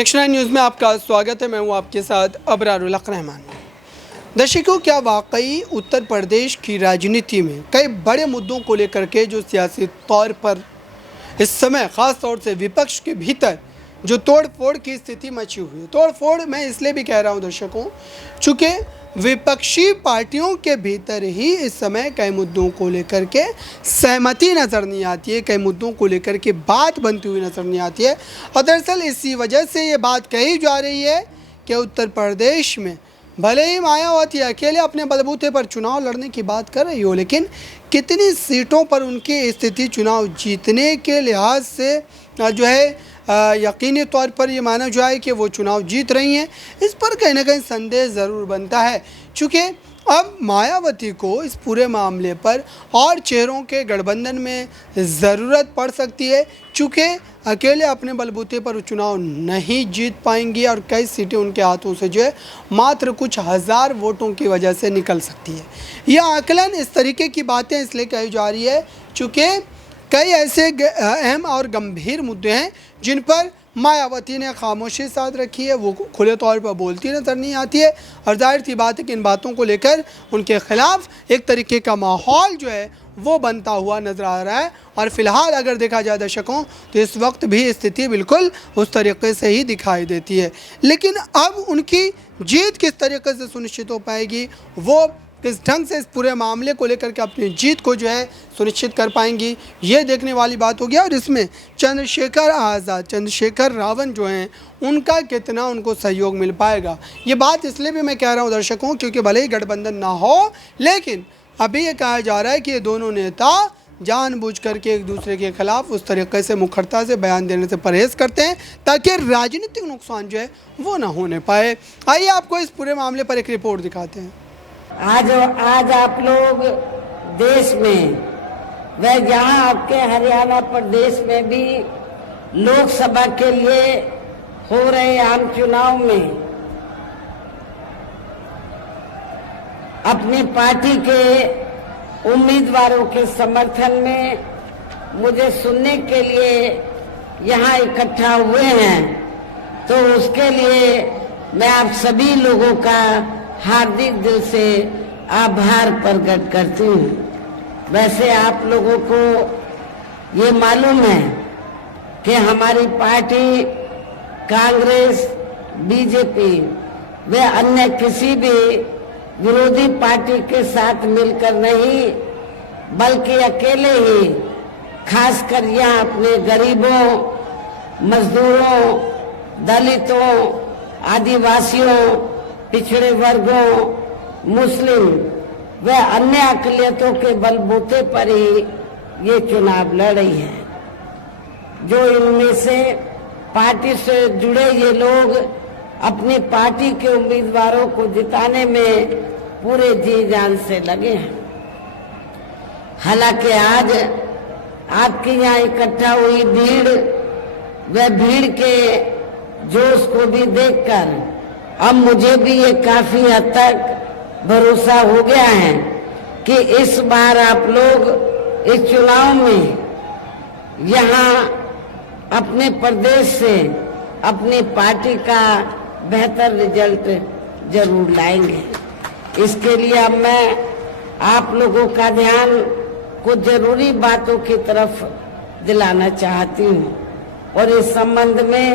Next 9 news में आपका स्वागत है। मैं हूं आपके साथ अबरारुल हक रहमान। दर्शकों, क्या वाकई उत्तर प्रदेश की राजनीति में कई बड़े मुद्दों को लेकर के जो सियासी तौर पर इस समय ख़ास तौर से विपक्ष के भीतर जो तोड़ फोड़ की स्थिति मची हुई है। तोड़ फोड़ मैं इसलिए भी कह रहा हूं दर्शकों, चूँकि विपक्षी पार्टियों के भीतर ही इस समय कई मुद्दों को लेकर के सहमति नज़र नहीं आती है, कई मुद्दों को लेकर के बात बनती हुई नज़र नहीं आती है। और दरअसल इसी वजह से ये बात कही जा रही है कि उत्तर प्रदेश में भले ही मायावती अकेले अपने बलबूते पर चुनाव लड़ने की बात कर रही हो, लेकिन कितनी सीटों पर उनकी स्थिति चुनाव जीतने के लिहाज से जो है यकीनी तौर पर ये माना जाए कि वो चुनाव जीत रही हैं, इस पर कहीं ना कहीं संदेह ज़रूर बनता है। चूँकि अब मायावती को इस पूरे मामले पर और चेहरों के गठबंधन में ज़रूरत पड़ सकती है, चूँकि अकेले अपने बलबूते पर चुनाव नहीं जीत पाएंगी और कई सीटें उनके हाथों से जो है मात्र कुछ हज़ार वोटों की वजह से निकल सकती है। यह आकलन इस तरीके की बातें इसलिए कही जा रही है चूँकि कई ऐसे अहम और गंभीर मुद्दे हैं जिन पर मायावती ने खामोशी साध रखी है, वो खुले तौर पर बोलती नज़र नहीं आती है। और जाहिर सी बात है कि इन बातों को लेकर उनके ख़िलाफ़ एक तरीके का माहौल जो है वो बनता हुआ नज़र आ रहा है। और फ़िलहाल अगर देखा जाए दर्शकों, तो इस वक्त भी स्थिति बिल्कुल उस तरीके से ही दिखाई देती है। लेकिन अब उनकी जीत किस तरीके से सुनिश्चित हो पाएगी, वो किस ढंग से इस पूरे मामले को लेकर के अपनी जीत को जो है सुनिश्चित कर पाएंगी, ये देखने वाली बात होगी। और इसमें चंद्रशेखर आज़ाद, चंद्रशेखर रावण जो हैं, उनका कितना उनको सहयोग मिल पाएगा, ये बात इसलिए भी मैं कह रहा हूँ दर्शकों, क्योंकि भले ही गठबंधन ना हो, लेकिन अभी ये कहा जा रहा है कि ये दोनों नेता जानबूझ करके एक दूसरे के खिलाफ उस तरीके से मुखरता से बयान देने से परहेज़ करते हैं ताकि राजनीतिक नुकसान जो है वो ना होने पाए। आइए आपको इस पूरे मामले पर एक रिपोर्ट दिखाते हैं। आज आप लोग देश में व यहाँ आपके हरियाणा प्रदेश में भी लोकसभा के लिए हो रहे आम चुनाव में अपनी पार्टी के उम्मीदवारों के समर्थन में मुझे सुनने के लिए यहाँ इकट्ठा हुए हैं, तो उसके लिए मैं आप सभी लोगों का हार्दिक दिल से आभार प्रकट करती हूँ। वैसे आप लोगों को ये मालूम है कि हमारी पार्टी कांग्रेस, बीजेपी व अन्य किसी भी विरोधी पार्टी के साथ मिलकर नहीं, बल्कि अकेले ही खासकर यहाँ अपने गरीबों, मजदूरों, दलितों, आदिवासियों, पिछड़े वर्गों, मुस्लिम व अन्य अकलियतों के बलबूते पर ही ये चुनाव लड़ रही है। जो इनमें से पार्टी से जुड़े ये लोग अपनी पार्टी के उम्मीदवारों को जिताने में पूरे जी जान से लगे हैं। हालांकि आज आपके यहाँ इकट्ठा हुई भीड़ व भीड़ के जोश को भी देखकर अब मुझे भी ये काफी हद तक भरोसा हो गया है कि इस बार आप लोग इस चुनाव में यहाँ अपने प्रदेश से अपनी पार्टी का बेहतर रिजल्ट जरूर लाएंगे। इसके लिए अब मैं आप लोगों का ध्यान कुछ जरूरी बातों की तरफ दिलाना चाहती हूँ और इस संबंध में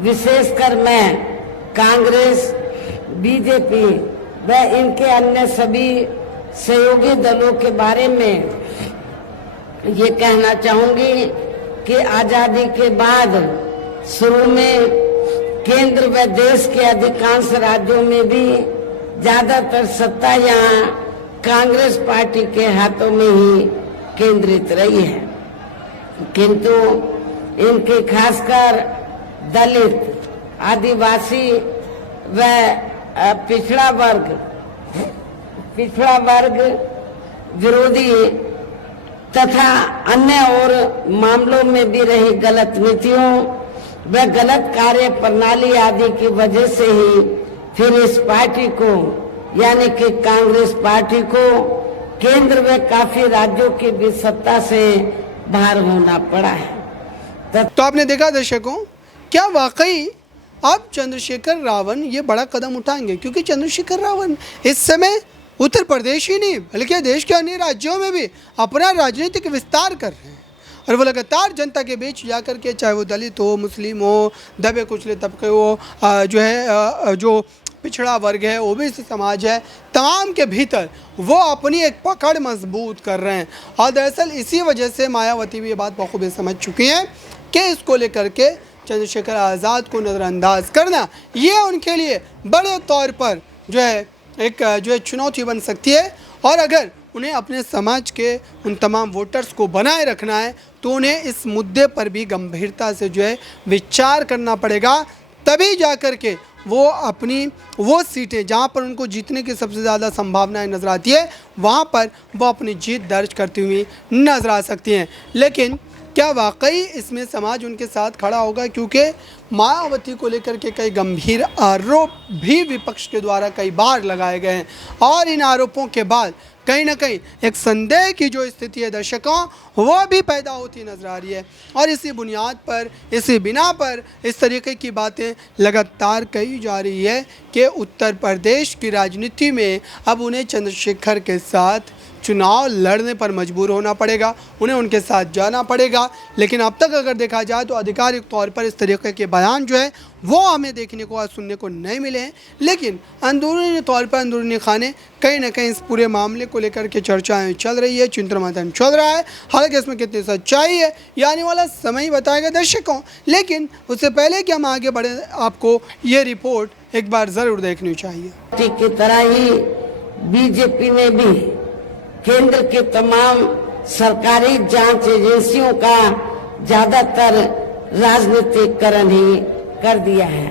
विशेषकर मैं कांग्रेस, बीजेपी व इनके अन्य सभी सहयोगी दलों के बारे में ये कहना चाहूंगी कि आजादी के बाद शुरू में केंद्र व देश के अधिकांश राज्यों में भी ज्यादातर सत्ता यहाँ कांग्रेस पार्टी के हाथों में ही केंद्रित रही है, किंतु इनके खासकर दलित, आदिवासी व पिछड़ा वर्ग विरोधी तथा अन्य और मामलों में भी रही गलत नीतियों व गलत कार्य प्रणाली आदि की वजह से ही फिर इस पार्टी को यानी कि कांग्रेस पार्टी को केंद्र में काफी राज्यों की भी सत्ता से बाहर होना पड़ा है। तो आपने देखा दर्शकों, क्या वाकई अब चंद्रशेखर रावण ये बड़ा कदम उठाएंगे, क्योंकि चंद्रशेखर रावण इस समय उत्तर प्रदेश ही नहीं बल्कि देश के अन्य राज्यों में भी अपना राजनीतिक विस्तार कर रहे हैं और वो लगातार जनता के बीच जाकर के, चाहे वो दलित हो, मुस्लिम हो, दबे कुचले तबके हो, जो पिछड़ा वर्ग है, ओबीसी समाज है, तमाम के भीतर वो अपनी एक पकड़ मजबूत कर रहे हैं। और दरअसल इसी वजह से मायावती भी ये बात बखूबी समझ चुकी हैं कि इसको लेकर के चंद्रशेखर आज़ाद को नज़रअंदाज करना ये उनके लिए बड़े तौर पर एक चुनौती बन सकती है। और अगर उन्हें अपने समाज के उन तमाम वोटर्स को बनाए रखना है तो उन्हें इस मुद्दे पर भी गंभीरता से विचार करना पड़ेगा, तभी जाकर के वो अपनी वो सीटें जहाँ पर उनको जीतने की सबसे ज़्यादा संभावनाएं नज़र आती है वहाँ पर वो अपनी जीत दर्ज करती हुई नज़र आ सकती हैं। लेकिन क्या वाकई इसमें समाज उनके साथ खड़ा होगा? क्योंकि मायावती को लेकर के कई गंभीर आरोप भी विपक्ष के द्वारा कई बार लगाए गए हैं और इन आरोपों के बाद कहीं ना कहीं एक संदेह की जो स्थिति है दर्शकों वो भी पैदा होती नजर आ रही है। और इसी बुनियाद पर, इसी बिना पर इस तरीके की बातें लगातार कही जा रही है कि उत्तर प्रदेश की राजनीति में अब उन्हें चंद्रशेखर के साथ चुनाव लड़ने पर मजबूर होना पड़ेगा, उन्हें उनके साथ जाना पड़ेगा। लेकिन अब तक अगर देखा जाए तो आधिकारिक तौर पर इस तरीके के बयान वो हमें देखने को और सुनने को नहीं मिले हैं। लेकिन अंदरूनी तौर पर अंदरूनी खाने कहीं ना कहीं इस पूरे मामले को लेकर के चर्चाएं चल रही है, चिंतन मंथन चल रहा है। हालांकि इसमें कितनी सच्चाई है ये आने वाला समय ही बताएगा दर्शकों। लेकिन उससे पहले कि हम आगे बढ़े, आपको ये रिपोर्ट एक बार ज़रूर देखनी चाहिए। की तरह ही बीजेपी ने भी केंद्र के तमाम सरकारी जांच एजेंसियों का ज्यादातर राजनीतिकरण ही कर दिया है।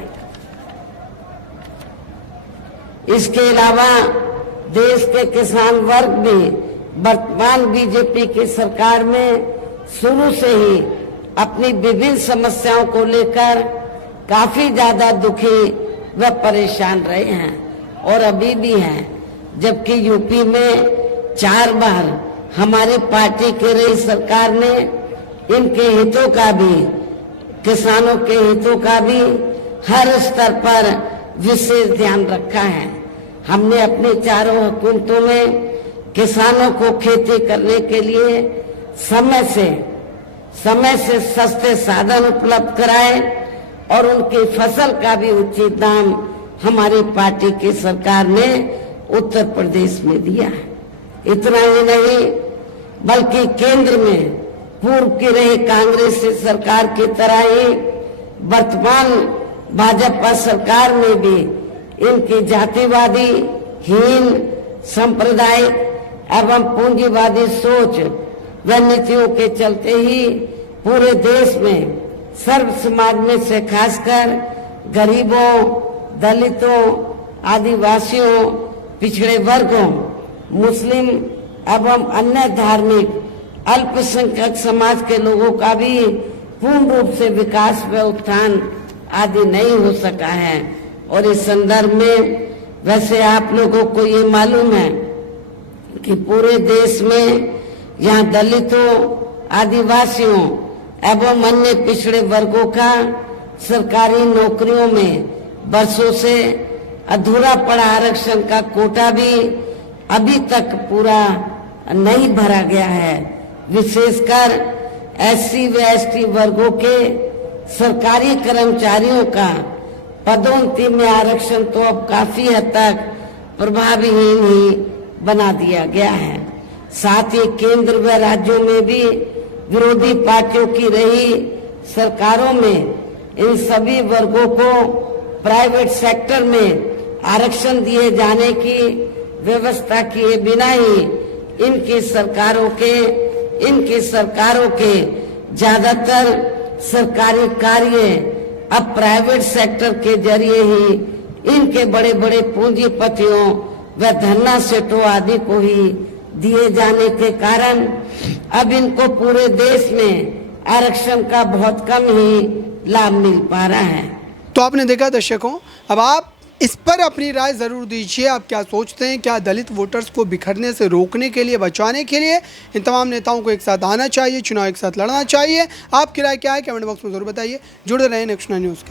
इसके अलावा देश के किसान वर्ग भी वर्तमान बीजेपी की सरकार में शुरू से ही अपनी विभिन्न समस्याओं को लेकर काफी ज्यादा दुखी व परेशान रहे हैं और अभी भी हैं। जबकि यूपी में 4 बार हमारी पार्टी की रही सरकार ने इनके हितों का भी, किसानों के हितों का भी हर स्तर पर विशेष ध्यान रखा है। हमने अपने चारों हुकूमतों में किसानों को खेती करने के लिए समय से सस्ते साधन उपलब्ध कराए और उनकी फसल का भी उचित दाम हमारी पार्टी की सरकार ने उत्तर प्रदेश में दिया है। इतना ही नहीं बल्कि केंद्र में पूर्व की रही कांग्रेस सरकार की तरह ही वर्तमान भाजपा सरकार में भी इनकी जातिवादी, हीन, सांप्रदायिक एवं पूंजीवादी सोच व नीतियों के चलते ही पूरे देश में सर्व समाज में से खासकर गरीबों, दलितों, आदिवासियों, पिछड़े वर्गों, मुस्लिम एवं अन्य धार्मिक अल्पसंख्यक समाज के लोगों का भी पूर्ण रूप से विकास व उत्थान आदि नहीं हो सका है। और इस संदर्भ में वैसे आप लोगों को ये मालूम है कि पूरे देश में यहाँ दलितों, आदिवासियों एवं अन्य पिछड़े वर्गों का सरकारी नौकरियों में वर्षों से अधूरा पड़ा आरक्षण का कोटा भी अभी तक पूरा नहीं भरा गया है। विशेषकर एससी व एसटी वर्गों के सरकारी कर्मचारियों का पदोन्नति में आरक्षण तो अब काफी हद तक प्रभावहीन ही बना दिया गया है। साथ ही केंद्र व राज्यों में भी विरोधी पार्टियों की रही सरकारों में इन सभी वर्गों को प्राइवेट सेक्टर में आरक्षण दिए जाने की व्यवस्था किए बिना ही इनकी सरकारों के ज्यादातर सरकारी कार्य अब प्राइवेट सेक्टर के जरिए ही इनके बड़े बड़े पूंजीपतियों व धन्ना सेठों आदि को ही दिए जाने के कारण अब इनको पूरे देश में आरक्षण का बहुत कम ही लाभ मिल पा रहा है। तो आपने देखा दर्शकों, अब आप इस पर अपनी राय ज़रूर दीजिए। आप क्या सोचते हैं? क्या दलित वोटर्स को बिखरने से रोकने के लिए, बचाने के लिए इन तमाम नेताओं को एक साथ आना चाहिए, चुनाव एक साथ लड़ना चाहिए? आपकी राय क्या है? कमेंट बॉक्स में ज़रूर बताइए। जुड़े रहें नेक्स्ट न्यूज़ के।